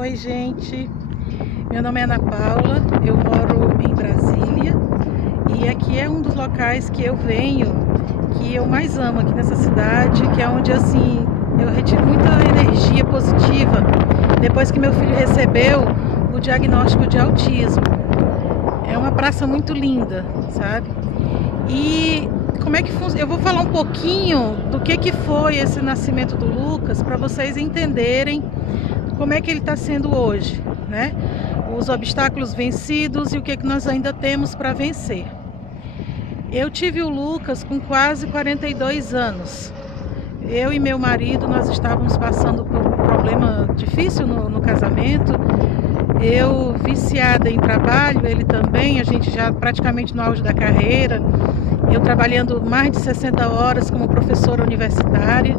Oi, gente. Meu nome é Ana Paula, eu moro em Brasília e aqui é um dos locais que eu venho, que eu mais amo aqui nessa cidade, que é onde assim eu retiro muita energia positiva depois que meu filho recebeu o diagnóstico de autismo. É uma praça muito linda, sabe? E como é que funciona? Eu vou falar um pouquinho do que foi esse nascimento do Lucas para vocês entenderem como é que ele está sendo hoje, né? Os obstáculos vencidos e o que nós ainda temos para vencer. Eu tive o Lucas com quase 42 anos. Eu e meu marido, nós estávamos passando por um problema difícil no casamento. Eu viciada em trabalho, ele também, a gente já praticamente no auge da carreira. Eu trabalhando mais de 60 horas como professora universitária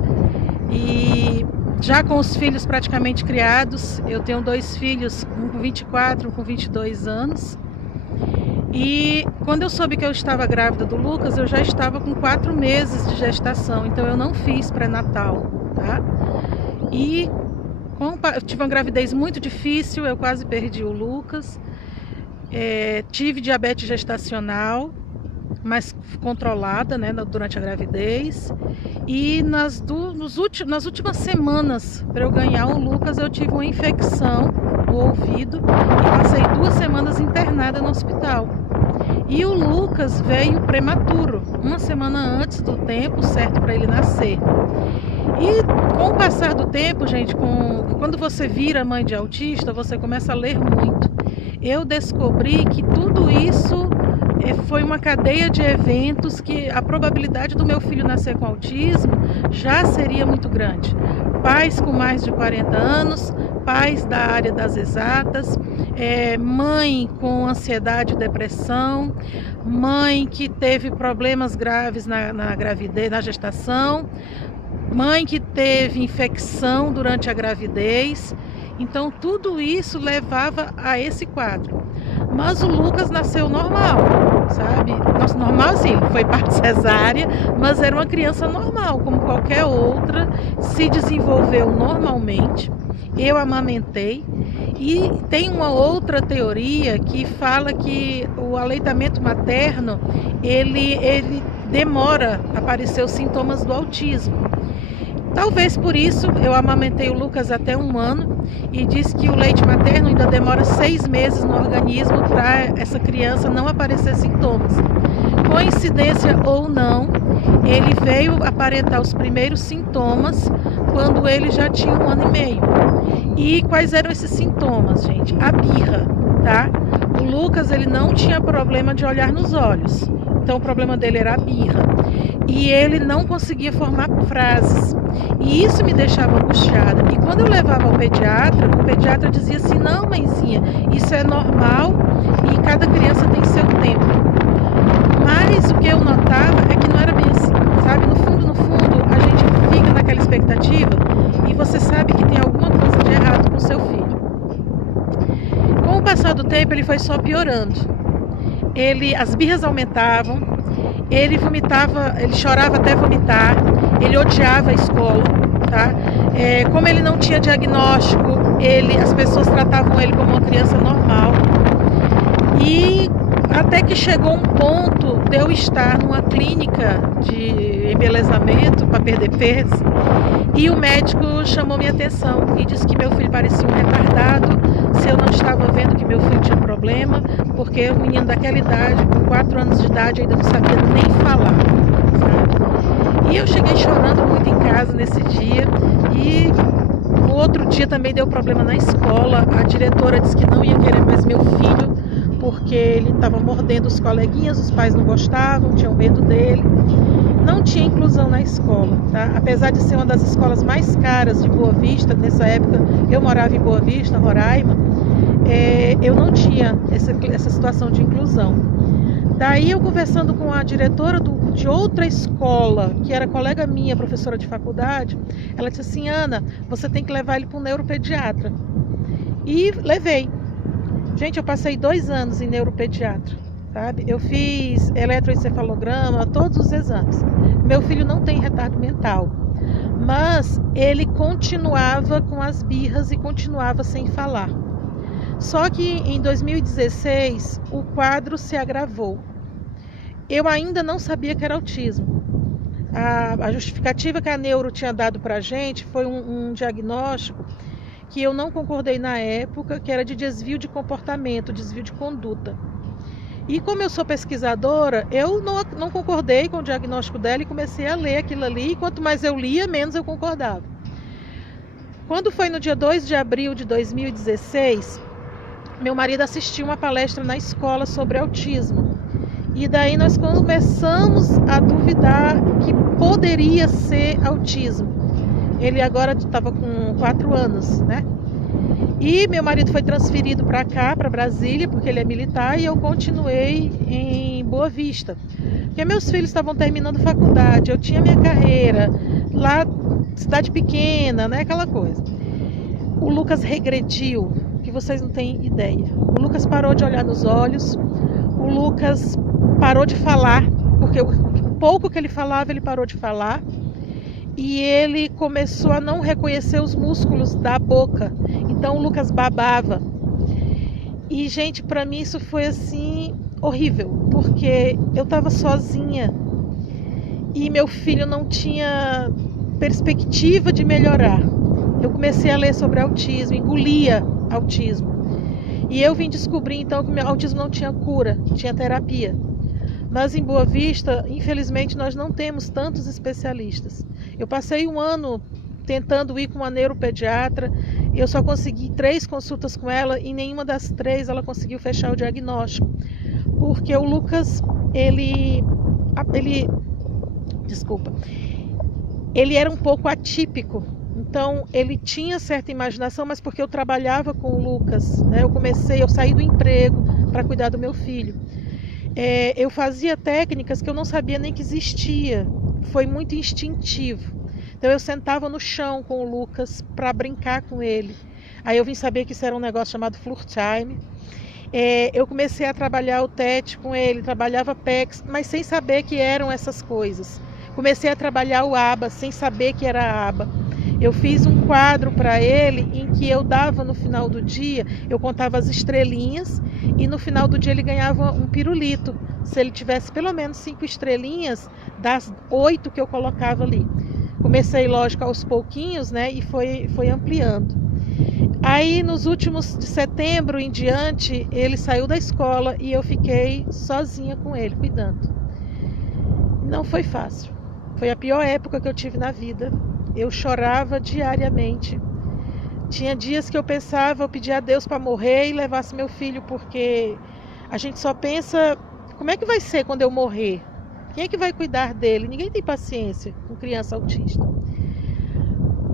e já com os filhos praticamente criados. Eu tenho 2 filhos, um com 24, um com 22 anos. E quando eu soube que eu estava grávida do Lucas, eu já estava com 4 meses de gestação, então eu não fiz pré-natal, tá? E eu tive uma gravidez muito difícil, eu quase perdi o Lucas. Tive diabetes gestacional, mas controlada, né, durante a gravidez. E nas últimas semanas, para eu ganhar o Lucas, eu tive uma infecção no ouvido e passei 2 semanas internada no hospital. E o Lucas veio prematuro, 1 semana antes do tempo certo para ele nascer. E com o passar do tempo, gente, quando você vira mãe de autista, você começa a ler muito. Eu descobri que tudo isso foi uma cadeia de eventos que a probabilidade do meu filho nascer com autismo já seria muito grande. Pais com mais de 40 anos, pais da área das exatas, mãe com ansiedade e depressão, mãe que teve problemas graves na gravidez, na gestação, mãe que teve infecção durante a gravidez. Então tudo isso levava a esse quadro. Mas o Lucas nasceu normal, sabe? Normal sim, foi parto cesárea, mas era uma criança normal, como qualquer outra, se desenvolveu normalmente. Eu amamentei. E tem uma outra teoria que fala que o aleitamento materno, ele demora a aparecer os sintomas do autismo. Talvez por isso eu amamentei o Lucas até 1 ano e diz que o leite materno ainda demora 6 meses no organismo para essa criança não aparecer sintomas. Coincidência ou não, ele veio aparentar os primeiros sintomas quando ele já tinha 1 ano e meio. E quais eram esses sintomas, gente? A birra, tá? O Lucas, ele não tinha problema de olhar nos olhos. Então o problema dele era a birra. E ele não conseguia formar frases. E isso me deixava angustiada. E quando eu levava ao pediatra, o pediatra dizia assim: não, mãezinha, isso é normal e cada criança tem seu tempo. Mas o que eu notava é que não era bem assim, sabe? No fundo, a gente fica naquela expectativa e você sabe que tem alguma coisa de errado com o seu filho. Com o passar do tempo, ele foi só piorando. As birras aumentavam, ele vomitava, ele chorava até vomitar, ele odiava a escola, tá? Como ele não tinha diagnóstico, as pessoas tratavam ele como uma criança normal. E até que chegou um ponto de eu estar numa clínica de embelezamento para perder peso e o médico chamou minha atenção e disse que meu filho parecia um retardado, se eu não estava vendo que meu filho tinha problema, porque o menino daquela idade, com 4 anos de idade, ainda não sabia nem falar, sabe? E eu cheguei chorando muito em casa nesse dia e no outro dia também deu problema na escola. A diretora disse que não ia querer mais meu filho porque ele estava mordendo os coleguinhas, os pais não gostavam, tinham medo dele. Não tinha inclusão na escola, tá? Apesar de ser uma das escolas mais caras de Boa Vista, nessa época eu morava em Boa Vista, Roraima, eu não tinha essa situação de inclusão. Daí eu conversando com a diretora de outra escola, que era colega minha, professora de faculdade, ela disse assim: Ana, você tem que levar ele para um neuropediatra. E levei. Gente, eu passei 2 anos em neuropediatra, sabe? Eu fiz eletroencefalograma, todos os exames. Meu filho não tem retardo mental, mas ele continuava com as birras e continuava sem falar. Só que em 2016 o quadro se agravou. Eu ainda não sabia que era autismo. A justificativa que a neuro tinha dado para a gente foi um diagnóstico que eu não concordei na época, que era de desvio de comportamento, desvio de conduta. E como eu sou pesquisadora, eu não concordei com o diagnóstico dela e comecei a ler aquilo ali, e quanto mais eu lia, menos eu concordava. Quando foi no dia 2 de abril de 2016, meu marido assistiu uma palestra na escola sobre autismo. E daí nós começamos a duvidar que poderia ser autismo. Ele agora estava com 4 anos, né? E meu marido foi transferido para cá, para Brasília, porque ele é militar, e eu continuei em Boa Vista. Porque meus filhos estavam terminando faculdade, eu tinha minha carreira, lá, cidade pequena, né? Aquela coisa. O Lucas regrediu, que vocês não têm ideia. O Lucas parou de olhar nos olhos, o Lucas parou de falar, porque o pouco que ele falava, ele parou de falar. E ele começou a não reconhecer os músculos da boca. Então o Lucas babava. E, gente, para mim isso foi assim horrível, porque eu estava sozinha e meu filho não tinha perspectiva de melhorar. Eu comecei a ler sobre autismo, engolia autismo. E eu vim descobrir então que o meu autismo não tinha cura, tinha terapia. Mas em Boa Vista, infelizmente, nós não temos tantos especialistas. Eu passei um ano tentando ir com uma neuropediatra, eu só consegui 3 consultas com ela e nenhuma das 3 ela conseguiu fechar o diagnóstico. Porque o Lucas, ele era um pouco atípico. Então, ele tinha certa imaginação, mas porque eu trabalhava com o Lucas, né? Eu saí do emprego para cuidar do meu filho. Eu fazia técnicas que eu não sabia nem que existia. Foi muito instintivo. Então eu sentava no chão com o Lucas para brincar com ele. Aí eu vim saber que isso era um negócio chamado Floor Time. Eu comecei a trabalhar o TET com ele, trabalhava PEX, mas sem saber que eram essas coisas. Comecei a trabalhar o ABA sem saber que era ABA. Eu fiz um quadro para ele em que eu dava no final do dia, eu contava as estrelinhas e no final do dia ele ganhava um pirulito. Se ele tivesse pelo menos 5 estrelinhas das 8 que eu colocava ali. Comecei, lógico, aos pouquinhos, né? E foi ampliando. Aí, nos últimos de setembro em diante, ele saiu da escola e eu fiquei sozinha com ele, cuidando. Não foi fácil. Foi a pior época que eu tive na vida. Eu chorava diariamente. Tinha dias que eu pensava, eu pedia a Deus para morrer e levasse meu filho, porque a gente só pensa, como é que vai ser quando eu morrer? Quem é que vai cuidar dele? Ninguém tem paciência com criança autista.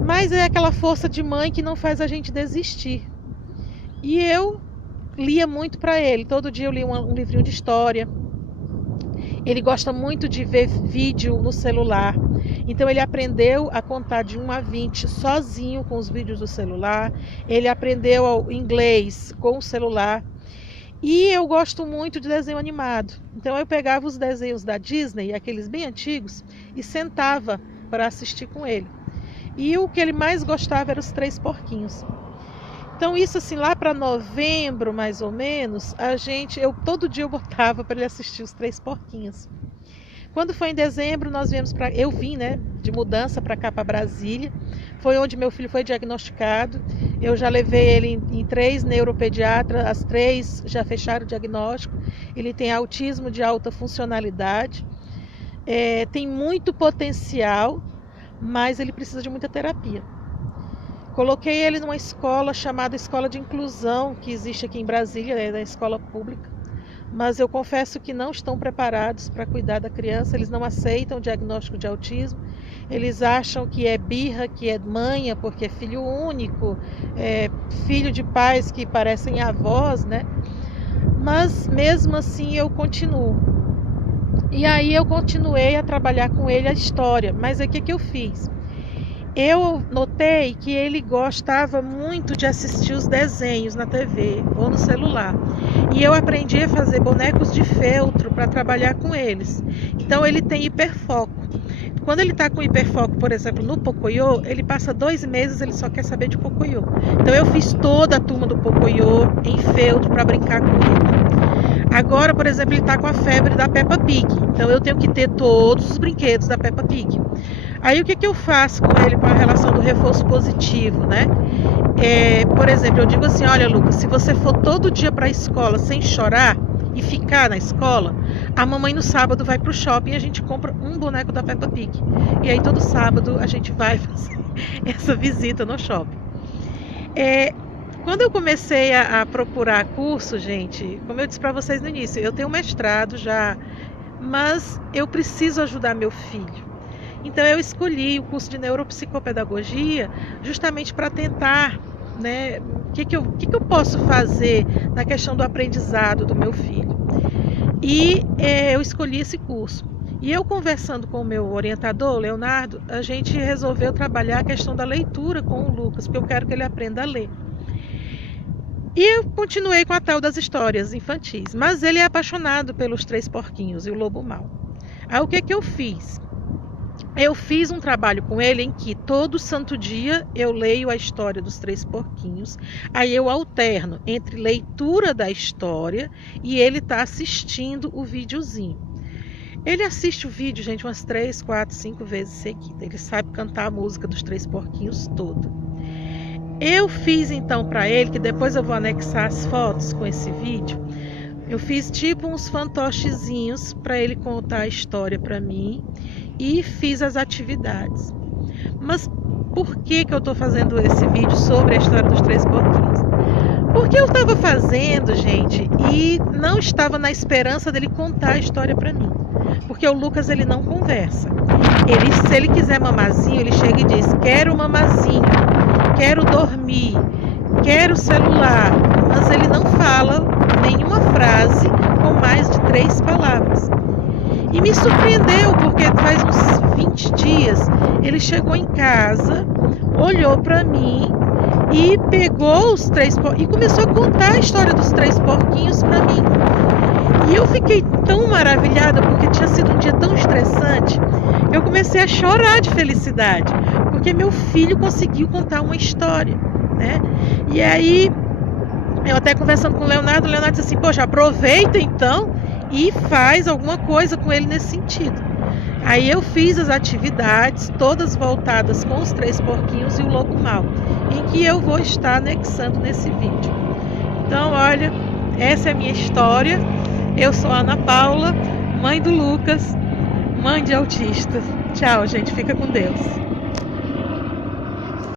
Mas é aquela força de mãe que não faz a gente desistir. E eu lia muito para ele. Todo dia eu lia um livrinho de história. Ele gosta muito de ver vídeo no celular. Então ele aprendeu a contar de 1 a 20 sozinho com os vídeos do celular. Ele aprendeu o inglês com o celular. E eu gosto muito de desenho animado. Então eu pegava os desenhos da Disney, aqueles bem antigos, e sentava para assistir com ele. E o que ele mais gostava eram os 3 porquinhos. Então isso assim, lá para novembro mais ou menos, todo dia eu botava para ele assistir os 3 porquinhos. Quando foi em dezembro, eu vim, né, de mudança para cá, para Brasília. Foi onde meu filho foi diagnosticado. Eu já levei ele em 3 neuropediatras, as 3 já fecharam o diagnóstico. Ele tem autismo de alta funcionalidade, tem muito potencial, mas ele precisa de muita terapia. Coloquei ele numa escola chamada Escola de Inclusão, que existe aqui em Brasília, da escola pública. Mas eu confesso que não estão preparados para cuidar da criança, eles não aceitam o diagnóstico de autismo, eles acham que é birra, que é manha, porque é filho único, filho de pais que parecem avós, né? Mas mesmo assim eu continuo. E aí eu continuei a trabalhar com ele a história, mas o que eu fiz? Eu notei que ele gostava muito de assistir os desenhos na TV ou no celular. E eu aprendi a fazer bonecos de feltro para trabalhar com eles. Então ele tem hiperfoco. quando ele está com hiperfoco, por exemplo, no Pocoyo, ele passa 2 meses, ele só quer saber de Pocoyo. Então eu fiz toda a turma do Pocoyo em feltro para brincar com ele. Agora, por exemplo, ele está com a febre da Peppa Pig, então eu tenho que ter todos os brinquedos da Peppa Pig. Aí o que eu faço com ele, com a relação do reforço positivo, né? Por exemplo, eu digo assim, olha, Lucas, se você for todo dia para a escola sem chorar e ficar na escola, a mamãe no sábado vai para o shopping e a gente compra um boneco da Peppa Pig. E aí todo sábado a gente vai fazer essa visita no shopping. Quando eu comecei a procurar curso, gente, como eu disse para vocês no início, eu tenho mestrado já, mas eu preciso ajudar meu filho. Então eu escolhi o curso de neuropsicopedagogia justamente para tentar, né, o que eu posso fazer na questão do aprendizado do meu filho. E eu escolhi esse curso. E eu conversando com o meu orientador, Leonardo, a gente resolveu trabalhar a questão da leitura com o Lucas, porque eu quero que ele aprenda a ler. E eu continuei com a tal das histórias infantis, mas ele é apaixonado pelos Três Porquinhos e o Lobo Mau. Aí o que eu fiz? Eu fiz um trabalho com ele em que todo santo dia eu leio a história dos Três Porquinhos, aí eu alterno entre leitura da história e ele está assistindo o videozinho. Ele assiste o vídeo, gente, umas 3, 4, 5 vezes seguidas. Ele sabe cantar a música dos Três Porquinhos toda. Eu fiz então para ele, que depois eu vou anexar as fotos com esse vídeo, eu fiz tipo uns fantochezinhos para ele contar a história para mim e fiz as atividades. Mas por que eu estou fazendo esse vídeo sobre a história dos Três Porquinhos? Porque eu estava fazendo, gente, e não estava na esperança dele contar a história para mim. Porque o Lucas, ele não conversa. Se ele quiser mamazinho, ele chega e diz, quero mamazinho, quero dormir, quero celular. Mas ele não fala nenhuma frase com mais de 3 palavras. E me surpreendeu, porque faz uns 20 dias, ele chegou em casa, olhou para mim e pegou os 3 porquinhos e começou a contar a história dos 3 porquinhos para mim. E eu fiquei tão maravilhada, porque tinha sido um dia tão estressante, eu comecei a chorar de felicidade, porque meu filho conseguiu contar uma história, né? E aí, eu até conversando com o Leonardo disse assim, poxa, aproveita então e faz alguma coisa com ele nesse sentido. Aí eu fiz as atividades, todas voltadas com os 3 porquinhos e o Lobo Mau, em que eu vou estar anexando nesse vídeo. Então, olha, essa é a minha história. Eu sou a Ana Paula, mãe do Lucas, mãe de autista. Tchau, gente. Fica com Deus.